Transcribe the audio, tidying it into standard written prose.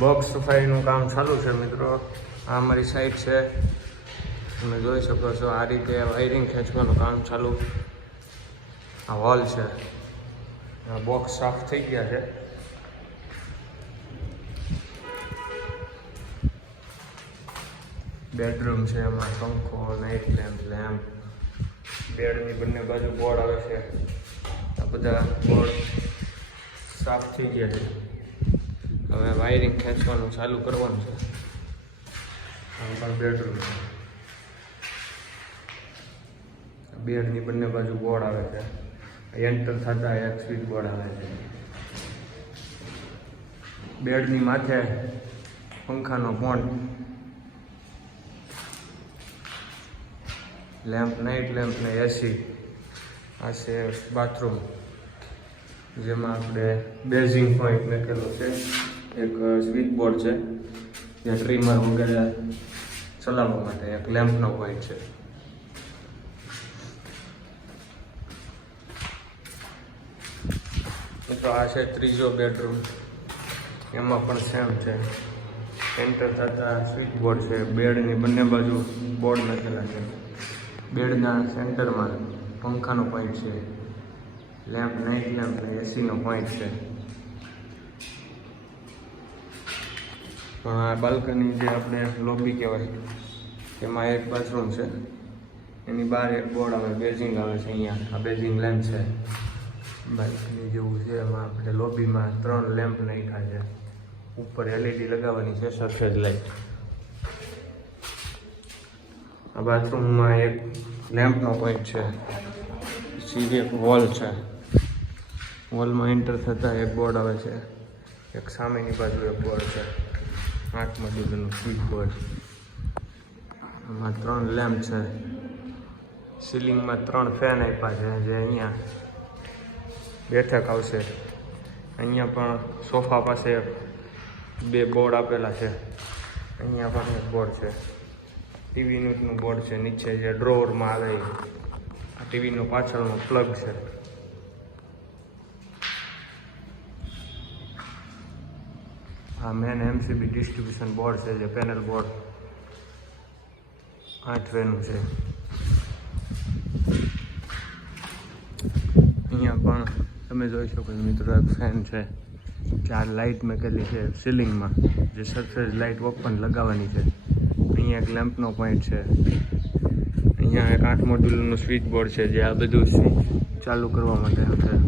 Box સફાઈનું કામ ચાલુ છે મિત્રો. આ અમારી સાઈડ છે, તમે જોઈ શકો છો. આ રીતે વાયરિંગ ખેંચવાનું કામ ચાલુ. આ હોલ છે, આ બોક્સ સાફ થઈ ગયા છે. બેડરૂમ છે, એમાં પંખો, નાઇટ લેમ્પ, બેડની બંને બાજુ બોર્ડ આવે છે. આ બધા બોર્ડ સાફ થઈ ગયા છે. હવે વાયરિંગ ખેંચવાનું ચાલુ કરવાનું છે. આમ પણ બેડરૂમ છે. બેડની બંને બાજુ બોર્ડ આવે છે. એન્ટર થતા એક સ્વિચ બોર્ડ આવે છે. બેડની માથે પંખાનો પોન્ટ, લેમ્પ, નાઇટ લેમ્પ ને એસી. આ છે બાથરૂમ, જેમાં આપણે બેઝિંગ પોઈન્ટ મૂકેલો છે. એક સ્વિચ બોર્ડ છે, ત્યાં ટ્રીમર વગેરે ચલાવવા માટે એક લેમ્પનો પોઈન્ટ છે. તો આ છે ત્રીજો બેડરૂમ, એમાં પણ સેમ છે. એન્ટર થતા સ્વિચ બોર્ડ છે. બેડની બંને બાજુ બોર્ડ નાખેલા છે. બેડના સેન્ટરમાં પંખાનો પોઈન્ટ છે. લેમ્પ, નાઇટ લેમ્પ અને એસીનો પોઈન્ટ છે. આ બાલ્કની જે આપણે લોબી કહેવાય, એમાં એક બાથરૂમ છે. એની બહાર એક બોર્ડ આવે, બેઝિંગ આવે છે. અહીંયા આ બેઝિંગ લેમ્પ છે. બાલ્કની જેવું છે, એમાં આપણે લોબીમાં 3 લેમ્પ નાખ્યા છે. ઉપર એલઈડી લગાવવાની છે, સરફેસ લાઇટ. આ બાથરૂમમાં એક લેમ્પનો પોઈન્ટ છે. સીધી એક વોલ છે. વોલમાં એન્ટર થતાં એક બોર્ડ આવે છે. એક સામેની બાજુ એક બોર્ડ છે, 8 મોડ્યુલનું સ્વિચ બોર્ડ. આમાં 3 લેમ્પ છે. સીલિંગમાં 3 ફેન આપ્યા છે, જે અહીંયા બેઠક આવશે. અહીંયા પણ સોફા પાસે 2 બોર્ડ આપેલા છે. અહીંયા પણ એક બોર્ડ છે. ટીવી યુનિટનું બોર્ડ છે. નીચે જે ડ્રોવરમાં આવે, આ ટીવીનો પાછળનો પ્લગ છે. આ મેન એમસીબી ડિસ્ટ્રીબ્યુશન બોર્ડ છે, જે પેનલ બોર્ડ 8 વેનું છે. અહીંયા પણ તમે જોઈ શકો મિત્રો, એક ફેન છે. 4 લાઇટ મૂકેલી છે સીલિંગમાં, જે સરફેસ લાઇટ ઓપન લગાવવાની છે. અહીંયા એક લેમ્પનો પોઈન્ટ છે. અહીંયા એક 8 મોડ્યુલનું સ્વિચ બોર્ડ છે, જે આ બધું સ્વિચ ચાલુ કરવા માટે છે.